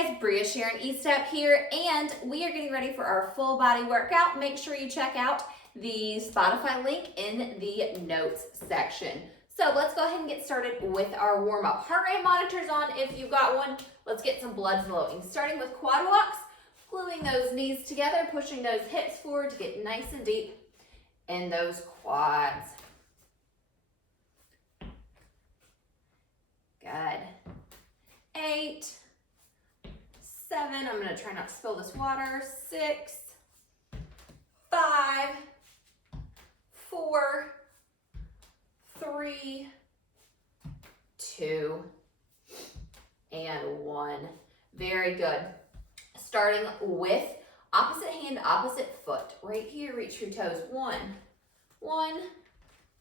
guys, Bria Sharon E-Step here, and we are getting ready for our full body workout. Make sure you check out the Spotify link in the notes section. So let's go ahead and get started with our warm-up. Heart rate monitors on if you've got one. Let's get some blood flowing. Starting with quad walks, gluing those knees together, pushing those hips forward to get nice and deep in those quads. Good. 8, 7, I'm going to try not to spill this water. 6, 5, 4, 3, 2, and 1. Very good. Starting with opposite hand, opposite foot. Right here, reach your toes. 1,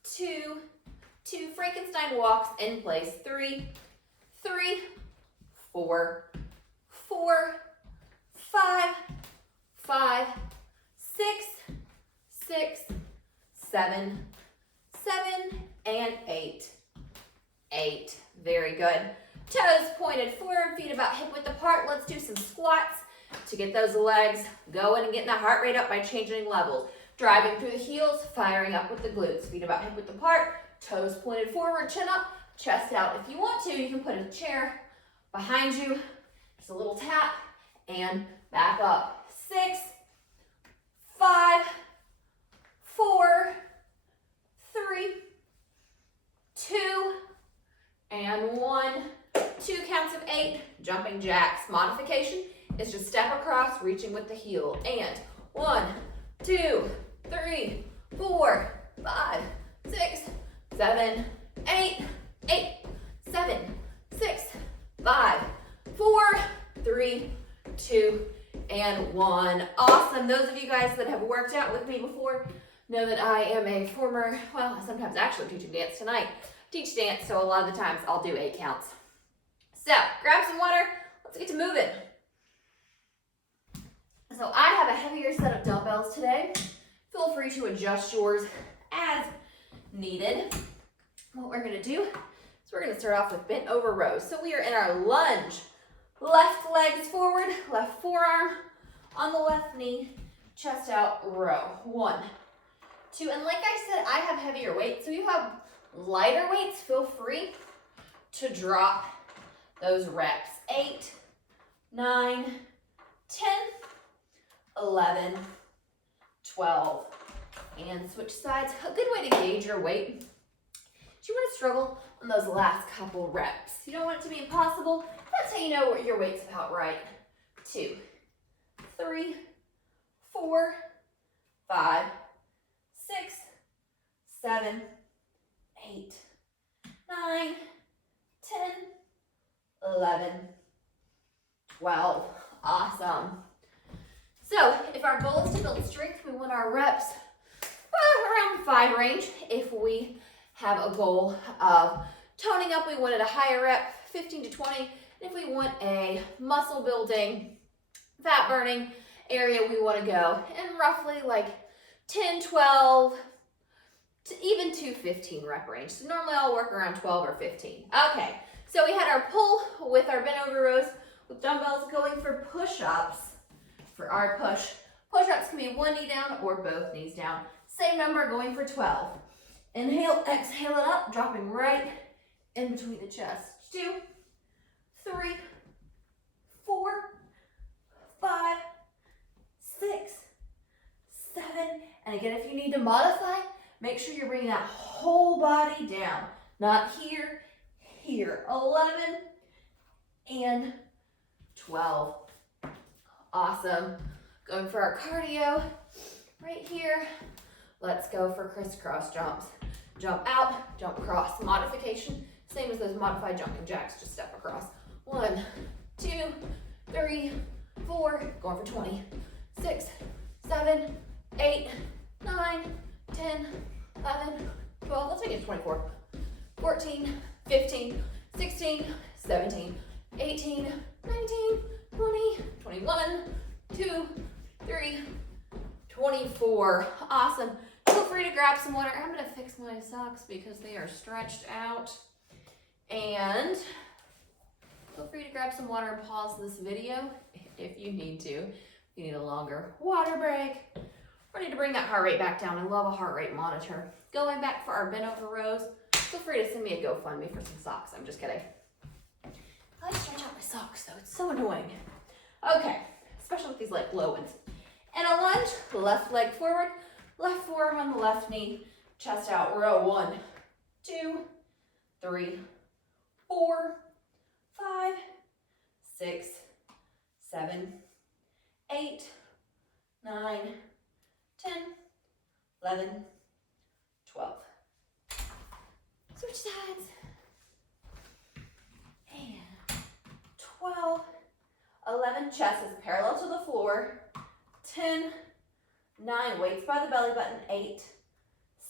2, 2. Frankenstein walks in place. 3, 4, 5, 6, 7, and 8. Very good. Toes pointed forward, feet about hip width apart. Let's do some squats to get those legs going and getting the heart rate up by changing levels. Driving through the heels, firing up with the glutes. Feet about hip width apart, toes pointed forward, chin up, chest out. If you want to, you can put a chair behind you. Just a little tap and back up. 6, 5, 4, 3, 2, and 1. 2 counts of 8, jumping jacks. Modification is just step across, reaching with the heel. And 1, 2, 3, 4, 5, 6, 7, 8, 7, 6, 5, 4, 3, 2, and 1. Awesome. Those of you guys that have worked out with me before know that I am a former, well, I sometimes actually teaching dance tonight. Teach dance, so a lot of the times I'll do 8 counts. So grab some water. Let's get to moving. So I have a heavier set of dumbbells today. Feel free to adjust yours as needed. What we're going to do is we're going to start off with bent over rows. So we are in our lunge. Left leg is forward, left forearm on the left knee, chest out, row. 1, 2, and like I said, I have heavier weights. So you have lighter weights, feel free to drop those reps. 8, 9, 10, 11, 12, and switch sides. A good way to gauge your weight. You want to struggle on those last couple reps. You don't want it to be impossible. That's how you know what your weight's about right. 2, 3, 4, 5, 6, 7, 8, 9, 10, 11, 12. Awesome. So if our goal is to build strength, we want our reps around 5 range. If we have a goal of toning up, we wanted a higher rep, 15 to 20. And if we want a muscle building, fat burning area, we want to go in roughly like 10, 12, to even to 15 rep range. So normally I'll work around 12 or 15. Okay, so we had our pull with our bent over rows with dumbbells, going for push-ups. For our push, push-ups can be 1 knee down or both knees down. Same number, going for 12. Inhale, exhale it up, dropping right in between the chest. 2, 3, 4, 5, 6, 7. And again, if you need to modify, make sure you're bringing that whole body down. Not here, here. 11 and 12. Awesome. Going for our cardio right here. Let's go for crisscross jumps. Jump out, jump across. Modification, same as those modified jumping jacks, just step across. 1, 2, 3, 4, going for 20. 6, 7, 8, 9, 10, 11, 12, let's make it 24. 14, 15, 16, 17, 18, 19, 20, 21, 2, 3, 24. Awesome. Feel free to grab some water. I'm going to fix my socks because they are stretched out. And feel free to grab some water and pause this video if you need to. If you need a longer water break, or need to bring that heart rate back down. I love a heart rate monitor. Going back for our bent over rows, feel free to send me a GoFundMe for some socks. I'm just kidding. I like to stretch out my socks though, it's so annoying. Okay, especially with these like low ones. And a lunge, left leg forward, left forearm on the left knee, chest out, row 1, 2, 3, 4, 5, 6, 7, 8, 9, 10, 11, 12. Switch sides. And 12, 11, chest is parallel to the floor. 10, 9, weights by the belly button. 8,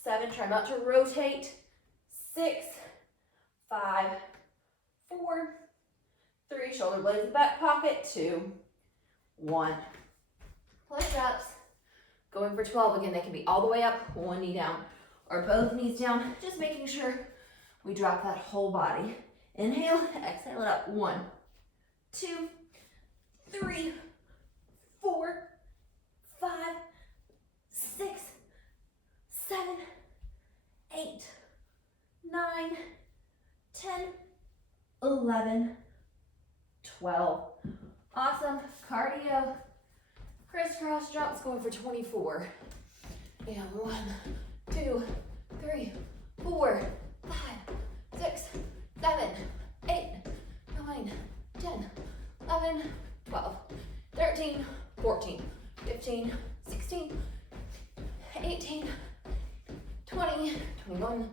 7, try not to rotate. 6, 5, 4, 3, shoulder blades in the back pocket. 2, 1. Push-ups. Going for 12. Again, they can be all the way up, one knee down, or both knees down. Just making sure we drop that whole body. Inhale, exhale it up. 1, 2, 3, 4, 5, 6, 7, 8, 9, 10, 11, 12. Awesome. Cardio. Crisscross jumps going for 24. And 1, 2, 3, 4, 5, 6, 7, 8, 9, 10, 11, 12, 13, 14, 15, 16, 18, 20, 21,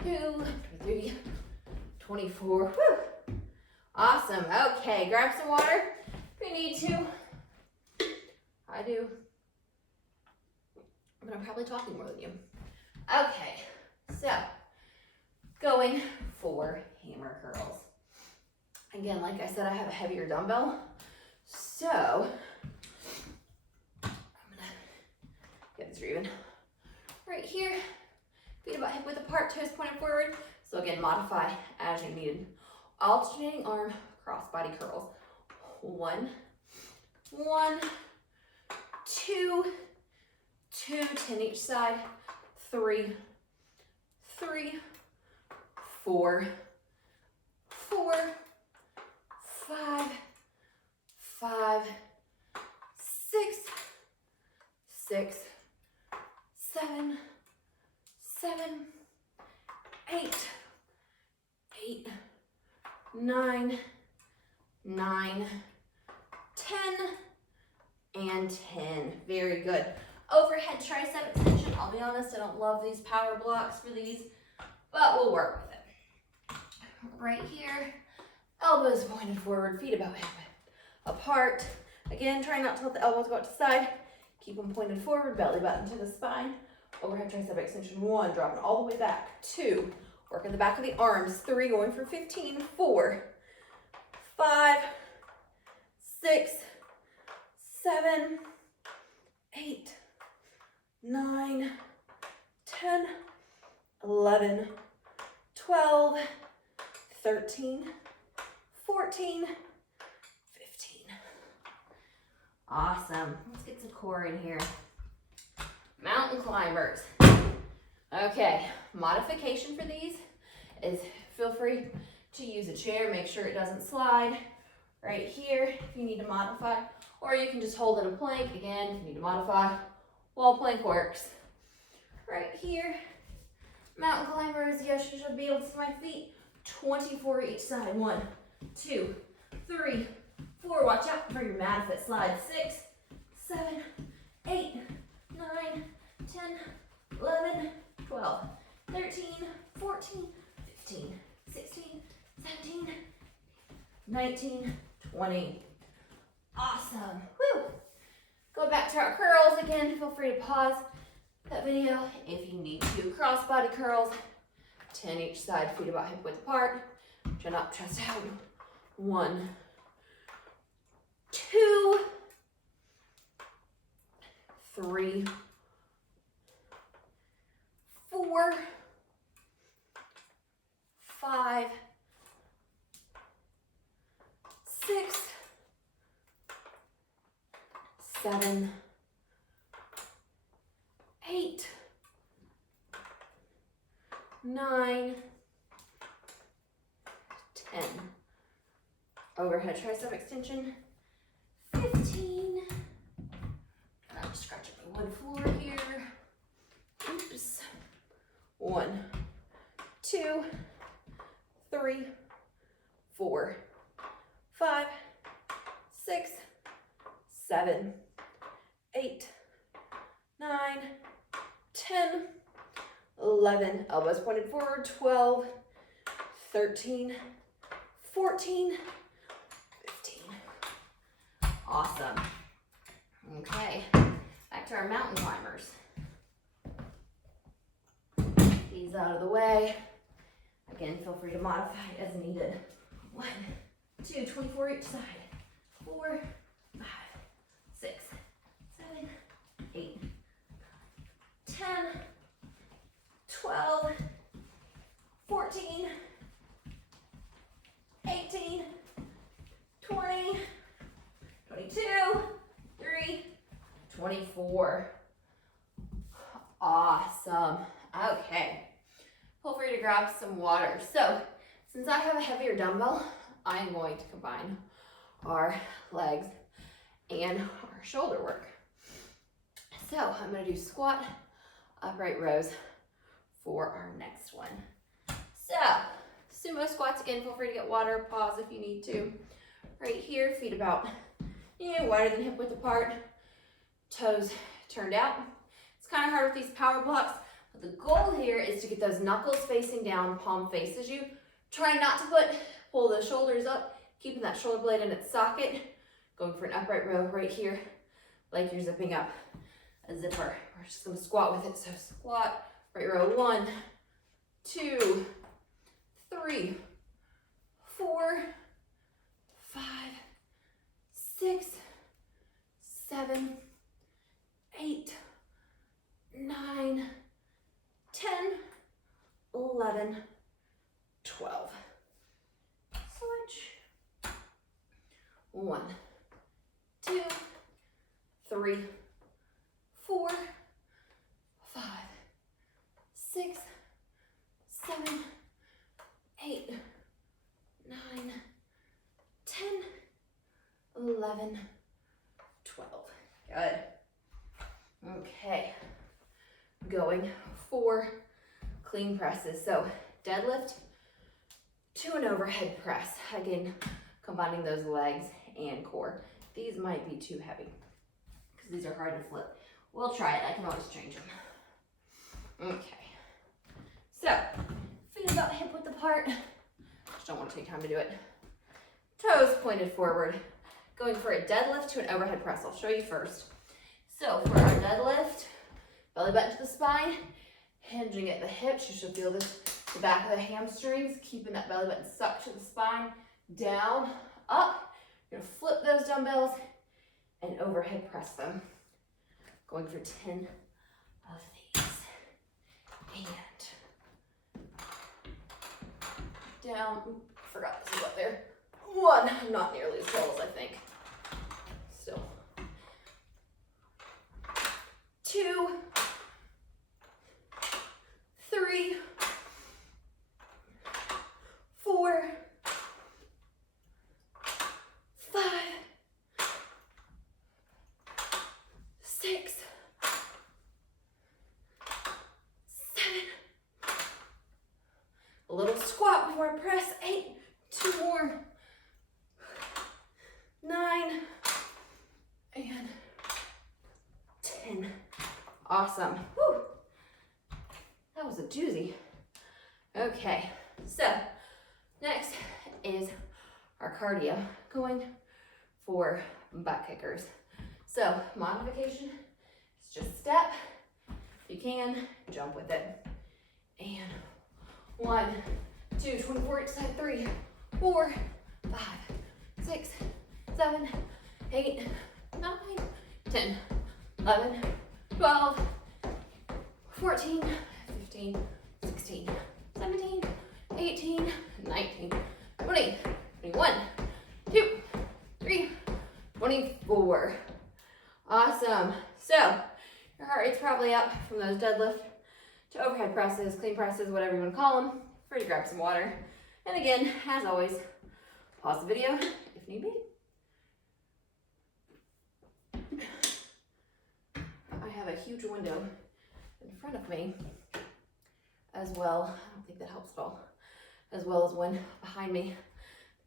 22, 23, 24. Woo! Awesome. Okay, grab some water if you need to. I do. But I'm probably talking more than you. Okay, so going for hammer curls. Again, like I said, I have a heavier dumbbell. So I'm gonna get this even. Right here, feet about hip width apart, toes pointed forward. So again, modify as you need. Alternating arm cross body curls. 1, 1, 2, 2, 10 each side. 3, 3, 4, 4, 5, 5, 6, 6, 7, 7, 8, 8, 9, 9, 10, and 10. Very good. Overhead tricep extension. I'll be honest, I don't love these power blocks for these, but we'll work with it. Right here, elbows pointed forward, feet about hip width apart. Again, try not to let the elbows go out to the side. Keep them pointed forward, belly button to the spine. Overhead tricep extension. 1, dropping all the way back. 2, work in the back of the arms. 3, going for 15. 4, 5, 6, 7, 8, 9, 10, 11, 12, 13, 14, 15. Awesome. Let's get some core in here. Mountain climbers. Okay, modification for these is feel free to use a chair. Make sure it doesn't slide. Right here, if you need to modify, or you can just hold in a plank. Again, if you need to modify, wall plank works. Right here, mountain climbers. Yes, you should be able to see my feet. 24 each side. 1, 2, 3, 4. Watch out for your mat if it slides. 6, 7, 8, 9, 10, 11, 12, 13, 14, 15, 16, 17, 19, 20. Awesome. Woo! Go back to our curls again. Feel free to pause that video if you need to. Cross body curls. 10 each side, feet about hip width apart. Chin up, chest out. 1, 2, 3, 4, 5, 6, 7, 8, 9, 10. Overhead tricep extension. 15. And I'm scratching my wood floor here. Oops. 1, 2, 3, 4, 5, 6, 7, 8, 9, 10, 11, elbows pointed forward, 12, 13, 14, 15. Awesome. Okay, back to our mountain climbers. These out of the way. Again, feel free to modify as needed. 1, 2, 24 each side. 4, 5, 6, 7, 8, 10, 12, 14, 18, 20, 22, 3, 24. Awesome. Okay. Feel free to grab some water. So, since I have a heavier dumbbell, I'm going to combine our legs and our shoulder work. So, I'm going to do squat, upright rows for our next one. So, sumo squats, again, feel free to get water, pause if you need to. Right here, feet about wider than hip width apart, toes turned out. It's kind of hard with these power blocks, but the goal here is to get those knuckles facing down, palm faces you. Try not to pull the shoulders up, keeping that shoulder blade in its socket. Going for an upright row right here, like you're zipping up a zipper. We're just gonna squat with it, so squat, right row, 1, 2, 3, 4, 5, 6, 7, 8, 9, 10, 11, 12. Switch. 1, 2, 3, 4, 5, 6, 7, 8, 9, 10, 11, 12. Good. Okay. Going for clean presses. So deadlift to an overhead press. Again, combining those legs and core. These might be too heavy because these are hard to flip. We'll try it. I can always change them. Okay. So, feet about hip width apart. Just don't want to take time to do it. Toes pointed forward. Going for a deadlift to an overhead press. I'll show you first. So, for our deadlift, belly button to the spine, hinging at the hips. You should feel this, the back of the hamstrings, keeping that belly button sucked to the spine, down, up. You're gonna flip those dumbbells and overhead press them. Going for 10 of these. And down, forgot this is up there. 1, not nearly as tall as I think. Still. 2, 3, 4, 5, 6, 7. A little squat before I press. 8, 2 more. 9 and 10. Awesome. Whew. That was a doozy. Okay, so next is our cardio, going for butt kickers. So modification is just step. If you can, jump with it. And 1, 2, 24 each side, 3, 4, 5, 6, 7, 8, 9, 10, 11, 12, 14, 15, 16, 17, 18, 19, 20, 21, 2, 4. Awesome. So your heart rate's probably up from those deadlift to overhead presses, clean presses, whatever you want to call them. Free to grab some water. And again, as always, pause the video if need be. I have a huge window in front of me as well. I don't think that helps at all. As well as one behind me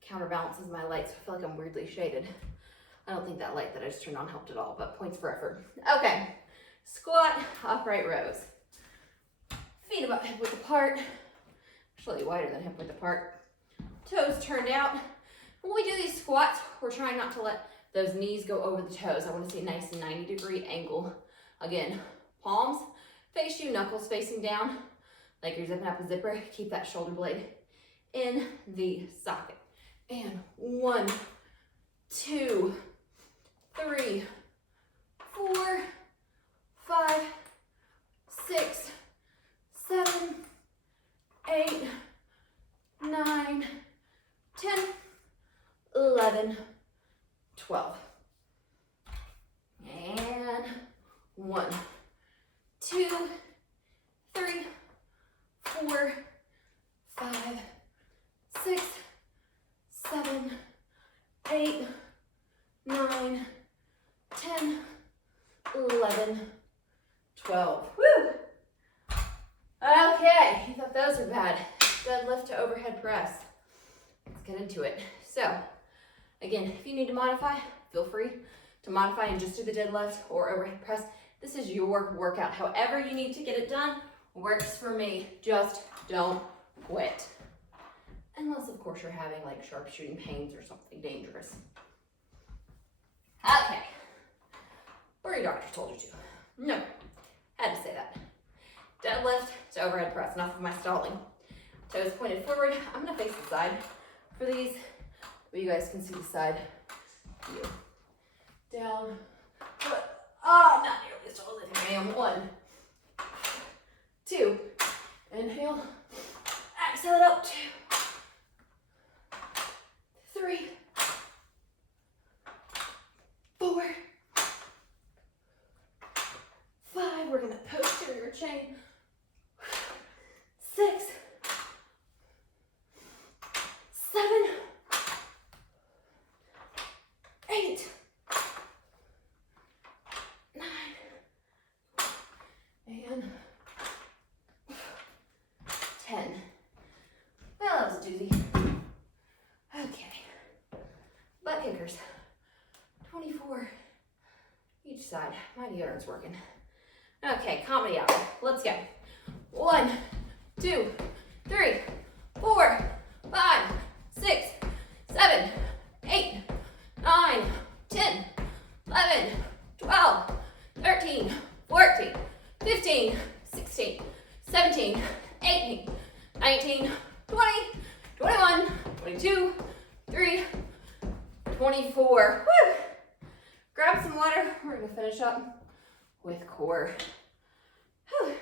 counterbalances my light, so I feel like I'm weirdly shaded. I don't think that light that I just turned on helped at all, but points for effort. Okay, squat, upright rows. Feet about hip width apart, actually wider than hip width apart. Toes turned out. When we do these squats, we're trying not to let those knees go over the toes. I want to see a nice 90-degree angle. Again, palms face you, knuckles facing down, like you're zipping up a zipper. Keep that shoulder blade in the socket. And 1, 2, 3, 4, 5, 6, 7, 8, 9, 10, 11, 12. And 1, 2, 3, 4, 5, 6, 7, 8, 9, 10, 11, 12. Woo! Okay, you thought those were bad. Deadlift to overhead press. Let's get into it. So, again, if you need to modify, feel free to modify and just do the deadlift or overhead press. This is your workout. However you need to get it done works for me. Just don't quit. Unless, of course, you're having like sharpshooting pains or something dangerous. Okay. Or your doctor told you to. No, had to say that. Deadlift to overhead press. Enough of my stalling. Toes pointed forward. I'm gonna face the side for these, but you guys can see the side view. Down, foot. Oh, not nearly as tall as I think I am. 1, 2, inhale, exhale it up. 2, 3, 4, 5. We're gonna posterior chain. 6, 7, 8, 9, and 10. Well, that was a doozy. Okay. Butt kickers. 24 each side. My deodorant's working. Okay, comedy hour. Let's go. 1, 2, 3, 4, 5, 6, 7, 8, 9, 10, 11, 12, 13, 14, 15, 16, 17, 18, 19, 20, 21, 22, 23, 24. Woo! Grab some water. We're gonna finish up with core. Whew.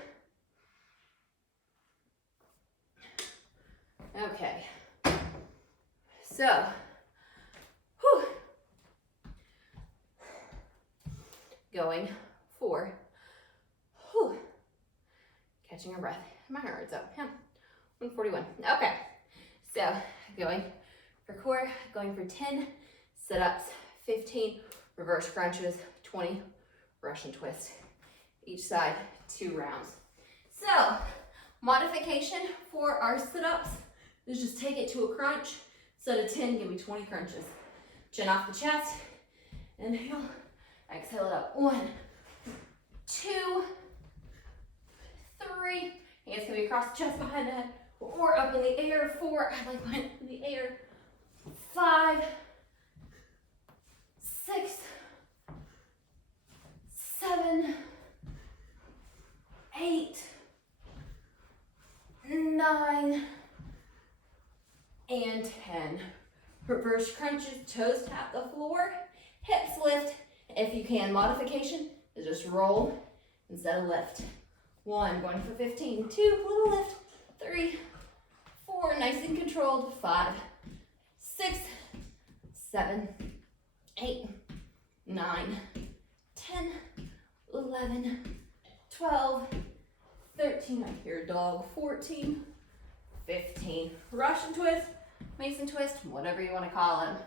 Okay. So, whew. Going for, whew. Catching our breath. My heart rate's up. Yeah. 141. Okay. So, going for core, going for 10 sit-ups, 15 reverse crunches, 20 Russian twist. Each side, 2 rounds. So, modification for our sit-ups is just take it to a crunch. Instead of 10, give me 20 crunches. Chin off the chest. Inhale, exhale it up. 1, 2, 3. Hands can be across the chest, behind the head, or up in the air. 4, I like mine in the air. 5, 6, 7, 8, 9, and 10. Reverse crunches, toes tap the floor, hips lift. If you can, modification is just roll instead of lift. 1, going for 15, 2, little lift, 3, 4, nice and controlled, 5, 6, 7, 8, 9, 10, 11, 12, 13, I hear dog, 14, 15. Russian twist, Mason twist, whatever you want to call them.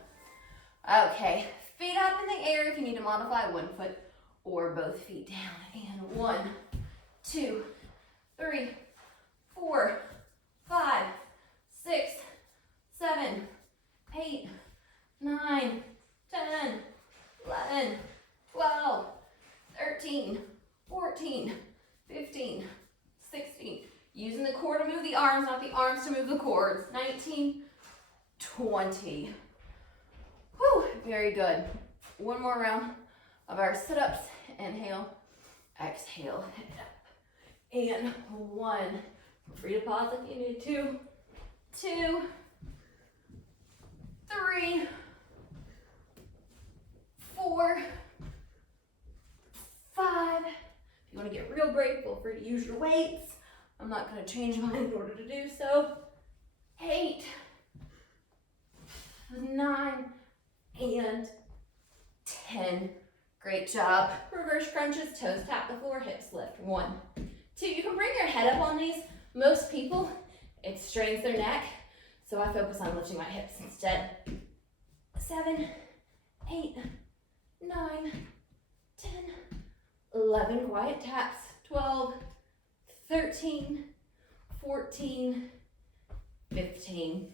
Okay, feet up in the air if you need to modify one foot or both feet down. And 1, 2, 3, 4, 5, 6, 7, 8, 9, 10, 11, 12, 13, 14, 15, 16. Using the core to move the arms, not the arms to move the core. 19, 20. Whew, very good. One more round of our sit-ups. Inhale, exhale, head up. And 1. Feel free to pause if you need to. 2, 3, 4, 5. If you want to get real brave, feel free to use your weights. I'm not going to change mine in order to do so. 8, 9, and 10. Great job. Reverse crunches, toes tap the floor, hips lift. 1, 2. You can bring your head up on these. Most people, it strains their neck, so I focus on lifting my hips instead. 7, 8, 9, 10, 11. Quiet taps. 12, 13, 14, 15.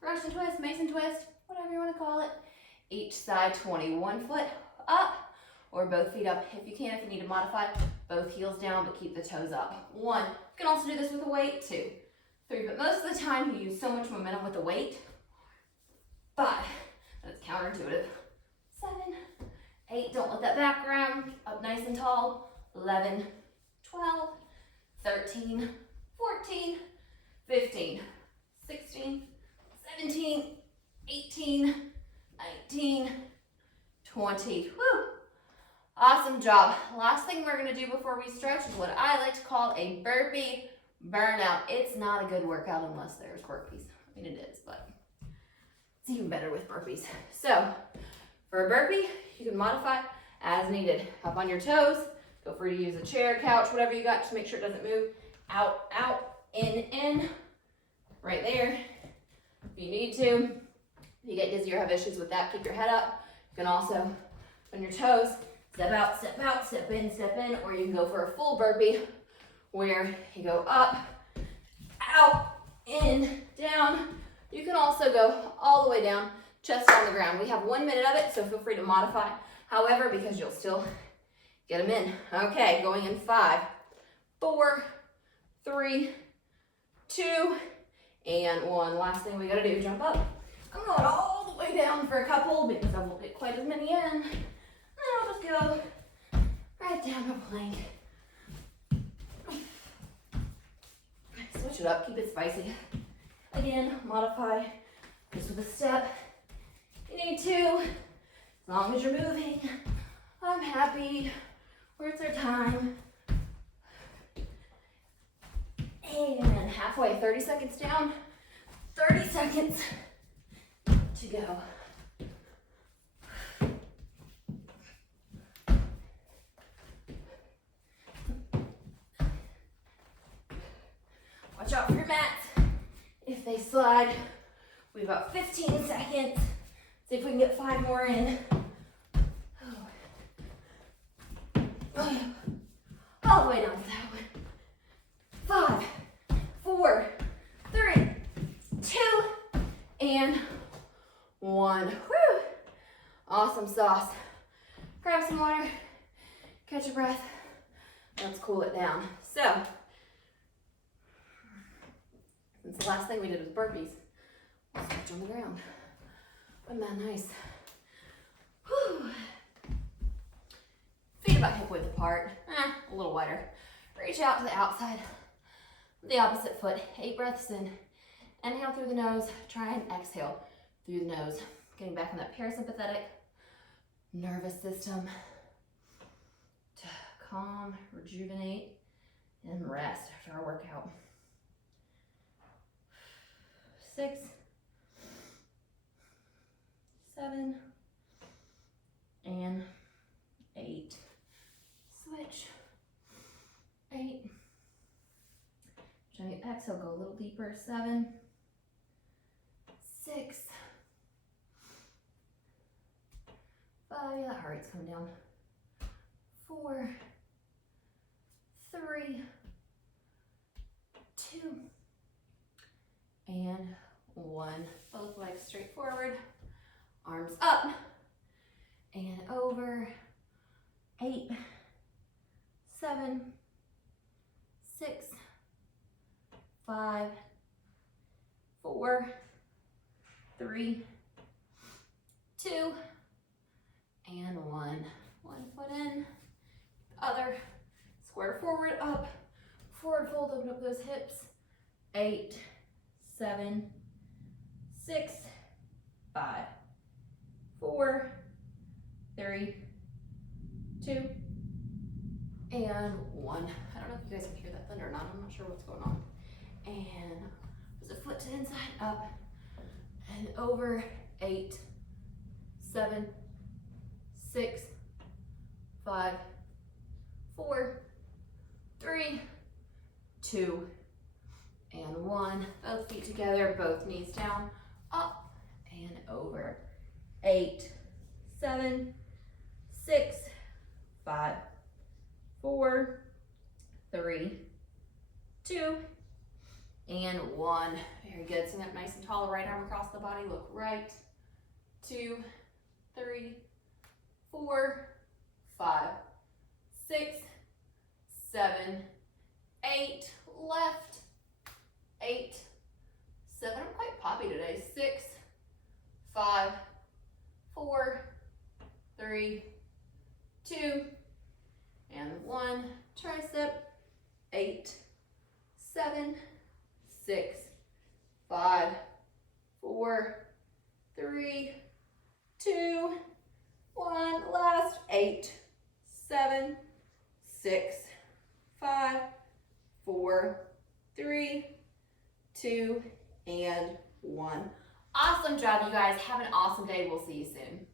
Russian twist, Mason twist, whatever you want to call it. Each side 20. 1 foot up or both feet up. If you can, if you need to modify, both heels down, but keep the toes up. 1. You can also do this with a weight. 2, 3, but most of the time you use so much momentum with the weight. 5, that's counterintuitive. 7, 8, don't let that back ground, up nice and tall. 11, 12, 13, 14, 15, 16, 17, 18, 19, 20. Woo! Awesome job. Last thing we're going to do before we stretch is what I like to call a burpee burnout. It's not a good workout unless there's burpees. I mean, it is, but it's even better with burpees. So for a burpee, you can modify as needed. Up on your toes. Feel free to use a chair, couch, whatever you got to make sure it doesn't move. Out, out, in. Right there. If you need to. If you get dizzy or have issues with that, keep your head up. You can also, on your toes, step out, step in, or you can go for a full burpee where you go up, out, in, down. You can also go all the way down, chest on the ground. We have 1 minute of it, so feel free to modify. However, because you'll still get them in. Okay, going in 5, 4, 3, 2, and 1. Last thing we gotta do, jump up. I'm going all the way down for a couple because I won't get quite as many in. And I'll just go right down to plank. Switch it up, keep it spicy. Again, modify this with a step. You need to, as long as you're moving. I'm happy. Where's our time? And halfway, 30 seconds down, 30 seconds to go. Watch out for your mats. If they slide, we have about 15 seconds. See if we can get 5 more in. All the way down to that one. 5, 4, 3, 2, and 1. Woo! Awesome sauce. Grab some water, catch your breath. Let's cool it down. So, since the last thing we did was burpees, we'll stretch on the ground. Wasn't that nice? Whew. Feet about hip width apart, a little wider. Reach out to the outside, the opposite foot. 8 breaths in. Inhale through the nose, try and exhale through the nose. Getting back in that parasympathetic nervous system to calm, rejuvenate, and rest after our workout. 6, 7, Exhale, go a little deeper. 7, 6, 5, yeah, that heart rate's coming down. 4, 3, 2, and 1. Both legs straight forward, arms up and over. 8, 7, 6, 5, 4, 3, 2, and 1. One foot in, other, square forward, up, forward fold, open up those hips. 8, 7, 6, 5, 4, 3, 2, and 1. I don't know if you guys can hear that thunder or not. I'm not sure what's going on. And there's a foot to the inside, up and over. 8, 7, 6, 5, 4, 3, 2, and 1. Both feet together, both knees down, up and over. 8, 7, 6, 5, 4, 3, 2, and 1. Very good. Sitting up nice and tall, right arm across the body. Look right, 2, 3, 4, 5, 6, 7, 8. Left. 8, 7. I'm quite poppy today. 6, 5, 4, 3, 2, and 1. Tricep. 8, 7, 6, 5, 4, 3, 2, 1. Last. 8, 7, 6, 5, 4, 3, 2, and 1. Awesome job, you guys. Have an awesome day. We'll see you soon.